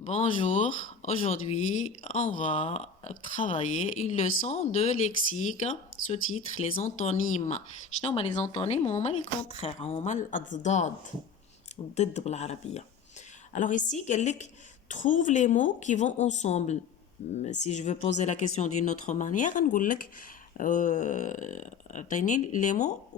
Bonjour, aujourd'hui on va travailler une leçon de lexique sous-titre les antonymes. شنو هما les antonymes؟ هما les contraires، هما الأضداد، الضد بالعربية. Alors ici قال لك trouve les mots qui vont ensemble. Si je veux poser la question d'une autre manière نقول لك اعطيني les mots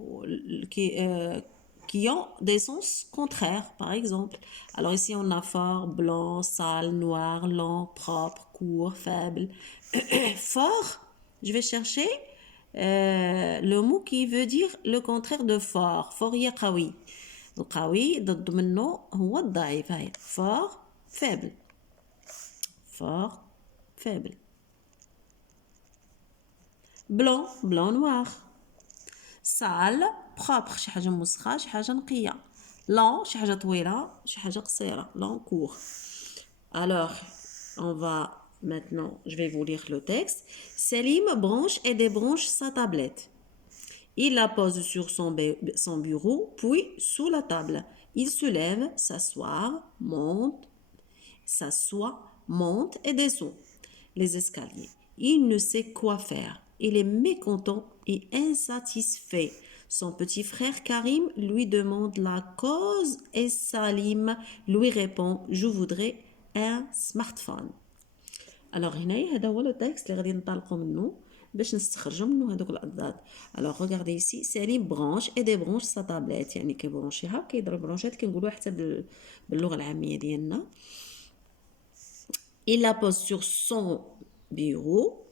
qui ont des sens contraires, par exemple. Alors ici, on a fort, blanc, sale, noir, lent, propre, court, faible. Fort, je vais chercher le mot qui veut dire le contraire de fort. Fort, il y a قوي. القوي ضد منه هو الضعيف. هاي fort, faible. Fort, faible. Blanc, blanc, noir. sale propre شي حاجه مسخه شي حاجه نقيه long شي حاجه طويله شي حاجه قصيره long court. Alors on va maintenant je vais vous lire le texte. Salim branche et débranche sa tablette. Il la pose sur son bureau puis sous la table. Il se lève, monte et descend les escaliers. Il ne sait quoi faire. Il est mécontent et insatisfait. Son petit frère Karim lui demande la cause et Salim lui répond « Je voudrais un smartphone ». Alors هنا هذا هو التكست اللي غادي نطلقوا منه باش نستخرجوا منه هذوك الأضداد. Alors regardez ici Salim branche et débranche sa tablette يعني كيبرونشيها وكيضرب برونشات كنقولوها حتى باللغة العامية ديالنا. Il la pose sur son bureau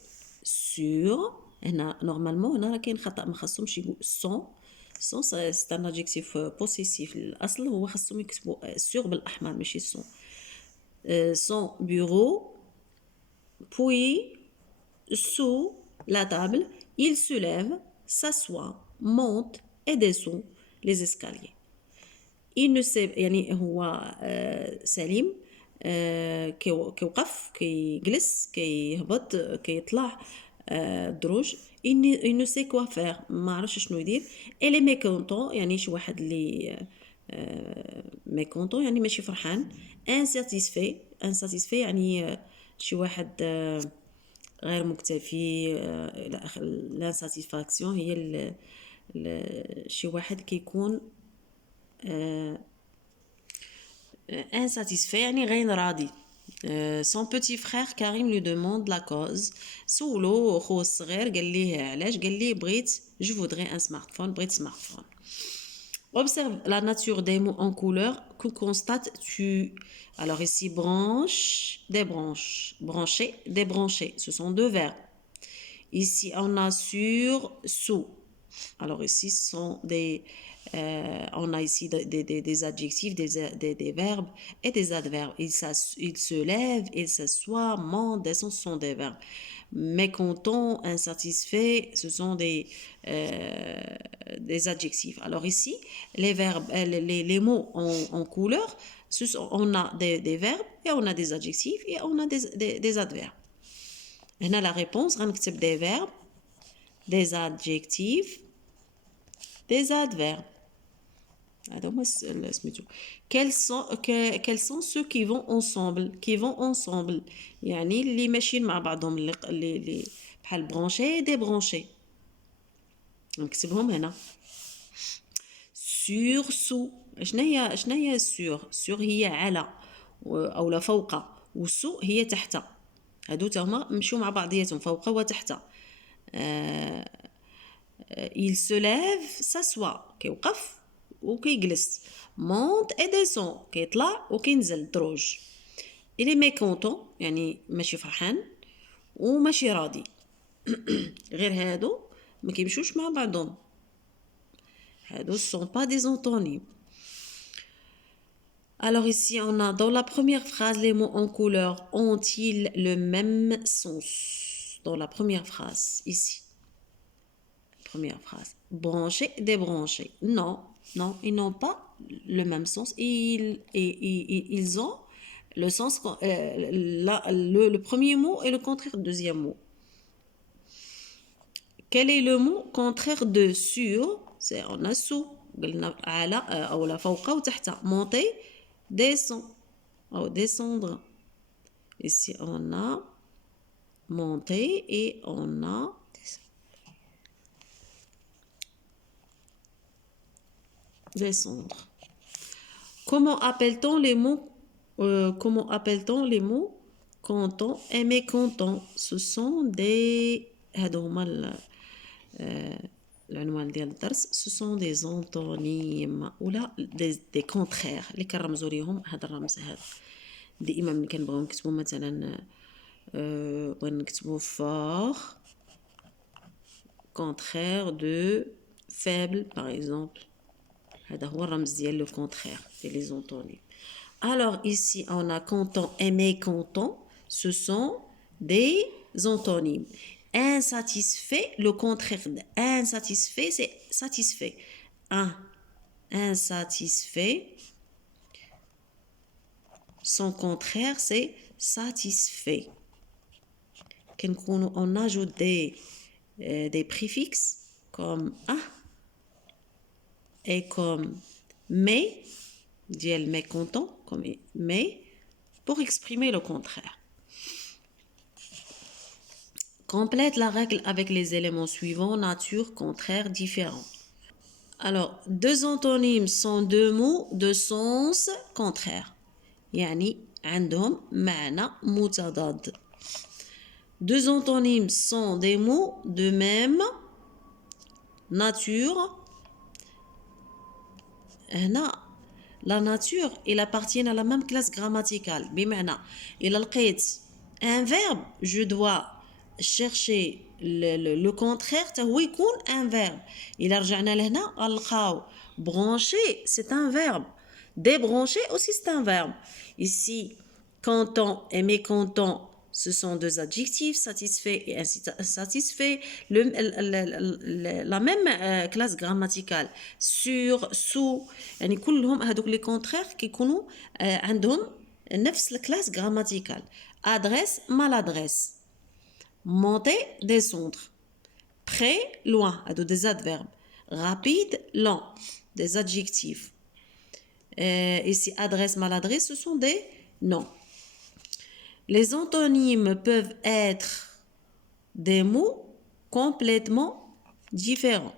sur هنا normalement هنا راه كاين خطأ ما خاصهمش يقول son c'est un adjectif possessif الأصل هو خاصهم يكتبوا sur بالأحمر ماشي son. Son bureau puis sous la table il se lève s'assoit monte et descend les escaliers. Il ne sait يعني هو سليم كيوقف كيجلس كيهبط كيطلع الدروج il ne sait quoi faire ما عرفش شنو يدير. elle est mécontent يعني شي واحد اللي mécontent يعني ماشي فرحان. insatisfait يعني شي واحد غير مكتفي الى اخره. l'insatisfaction هي شي واحد كيكون insatisfait يعني غير راضي. son petit frère Karim lui demande la cause. سولو خوه الصغير قال ليه علاش قال ليه بغيت je voudrais un smartphone بغيت smartphone. Observe la nature des mots en couleur que constates-tu. Alors ici branche, débranche, brancher, débrancher, ce sont deux verbes. Ici on a sur, sous. Alors ici ce sont on a ici des adjectifs, des verbes et des adverbes. Il se lève, il s'assoit, monte, descend, ce sont des verbes. Mécontent, insatisfait, ce sont des adjectifs. Alors ici, les verbes, les mots en couleur, on a des verbes et on a des adjectifs et on a des adverbes. هنا la réponse غنكتب des verbes, des adjectifs, des adverbes. Quels sont ceux qui vont ensemble يعني اللي ماشيين مع بعضهم اللي بحال برونشي ديبرونشي نكتبهم هنا. sur sous شنو هي sur هي على او لا فوق وسو هي تحت. هادو تاهما مشيو مع بعضياتهم فوق وتحت. il se lève s'assoit كيوقف وكيجلس. monte et descend كيطلع وكينزل الدروج. il est mécontent يعني ماشي فرحان وماشي راضي. غير هادو ما كيمشوش مع بعضهم. هادو sont pas des antonymes. Alors ici on a dans la première phrase les mots en couleur ont-ils le même sens? Dans la première phrase ici. Première phrase. Brancher, débrancher. Non, ils n'ont pas le même sens. Ils ont le sens, le premier mot et le contraire du deuxième mot. Quel est le mot contraire de sur? C'est on a sous. قلنا على أو لا فوق وتحت. Monter, descend. أو descendre. Ici, on a monter et on a descendre. Comment appelle-t-on les mots content et mécontent? Ce sont des ce sont des antonymes ou là des contraires اللي كنرمزوا ليهم هذا الرمز هذا. دائما ملي كنبغيو نكتبوا مثلا بغينا نكتبوا fort contraire de faible par exemple. هذا هو الرمز ديال le contraire c'est les antonymes. Alors ici on a content et mécontent, ce sont des antonymes. Insatisfait, le contraire d'insatisfait, c'est satisfait. Insatisfait, son contraire, c'est satisfait. On ajoute des préfixes comme a et comme mais, diel mécontent, comme mais, pour exprimer le contraire. Complète la règle avec les éléments suivants, nature, contraire, différent. Alors, deux antonymes sont deux mots de sens contraire. يعني عندهم معنى متضاد. Deux antonymes sont des mots de même nature. هنا la nature, il appartient à la même classe grammaticale. بمعنى إلا لقيت un verbe, je dois chercher le contraire هو يكون un verbe. إلا رجعنا لهنا غنلقاو brancher, c'est un verbe. Débrancher aussi, c'est un verbe. Ici, content et mécontent, ce sont deux adjectifs, satisfait et insatisfait. La même classe grammaticale. Sur, sous, يعني كلهم هذوك les contraires كيكونوا عندهم نفس الكلاس grammaticale. Adresse, maladresse. Monter, descendre. Près, loin, هذو des adverbes. Rapide, lent, des adjectifs. Ici, adresse, maladresse, ce sont des noms. Les antonymes peuvent être des mots complètement différents.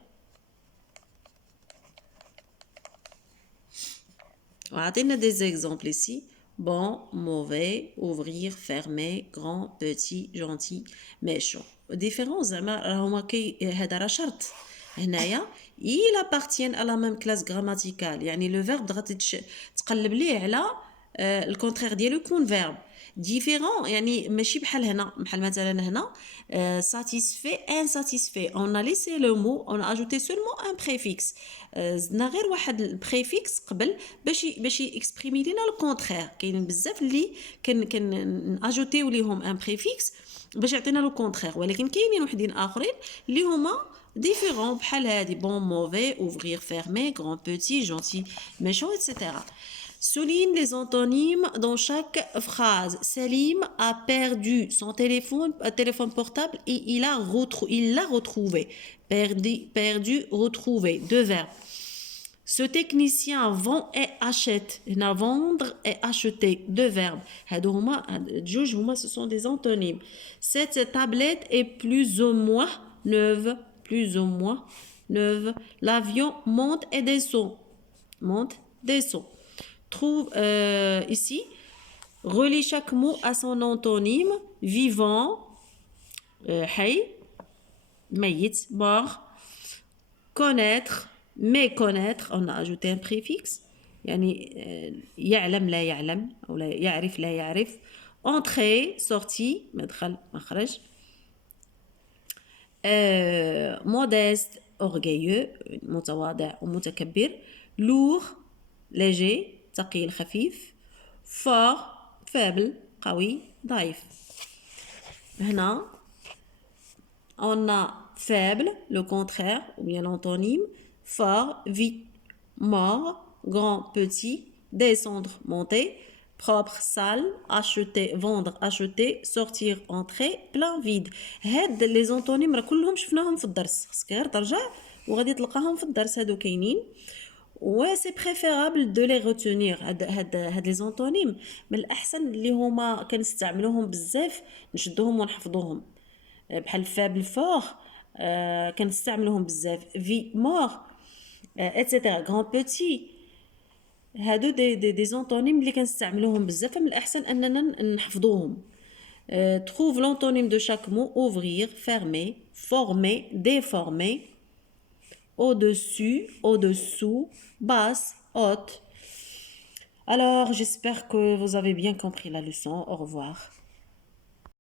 On a des exemples ici. Bon, mauvais, ouvrir, fermer, grand, petit, gentil, méchant. Différents, هذا راه شرط. هنايا il appartient à la même classe grammaticale. يعني le verbe غادي تقلب ليه على الكونترير ديالو يكون verbe. Différent, يعني ماشي بحال هنا بحال مثلا هنا satisfait, insatisfait. On a laissé le mot, on a ajouté seulement un préfixe. زدنا غير واحد البريفيكس قبل باش يكسبريمي لينا الكونترير. كاينين بزاف اللي كان اجوتيو ليهم ان بريفيكس باش يعطينا لو كونترير، ولكن كاينين وحدين اخرين اللي هما différents بحال هادي bon, mauvais, ouvrir, fermer, grand, petit, gentil, méchant, etc. Souligne les antonymes dans chaque phrase. Salim a perdu son téléphone portable et il l'a retrouvé. Perdu, retrouvé. Deux verbes. Ce technicien vend et achète. Vendre et acheter. Deux verbes. Ce sont des antonymes. Cette tablette est plus ou moins neuve. Plus ou moins neuve. L'avion monte et descend. Monte, descend. Trouve ici, relie chaque mot à son antonyme. Vivant, hay, mayit, mort. Connaître, méconnaître, on a ajouté un préfixe. يعني يعلم لا يعلم أو لا يعرف لا يعرف. Entrée, sortie, مدخل مخرج. Modeste, orgueilleux, متواضع ومتكبر. Lourd, léger, ثقيل خفيف. Fort, faible, قوي ضعيف. هنا on a faible, le contraire, ou bien l'antonyme. Fort, vite, mort, grand, petit. Descendre, monter. Propre, sale, acheter, vendre, acheter, sortir, entrer, plein, vide. هاد les antonymes راه كلهم شفناهم في الدرس. خصك غير ترجع وغادي تلقاهم في الدرس هادو كاينين. Ouais, c'est préférable de les retenir هاد les antonymes. من الأحسن اللي هما كنستعملوهم بزاف نشدوهم ونحفظوهم. بحال فابل فور كنستعملوهم بزاف في مور اتسيتيرا غران بوتي. هادو دي زونتونيم اللي كنستعملوهم بزاف فمن الأحسن أننا نحفظوهم. Trouve l'antonyme de chaque mot: ouvrir, fermer, former, déformer, au-dessus, au-dessous, basse, haute. Alors, j'espère que vous avez bien compris la leçon. Au revoir.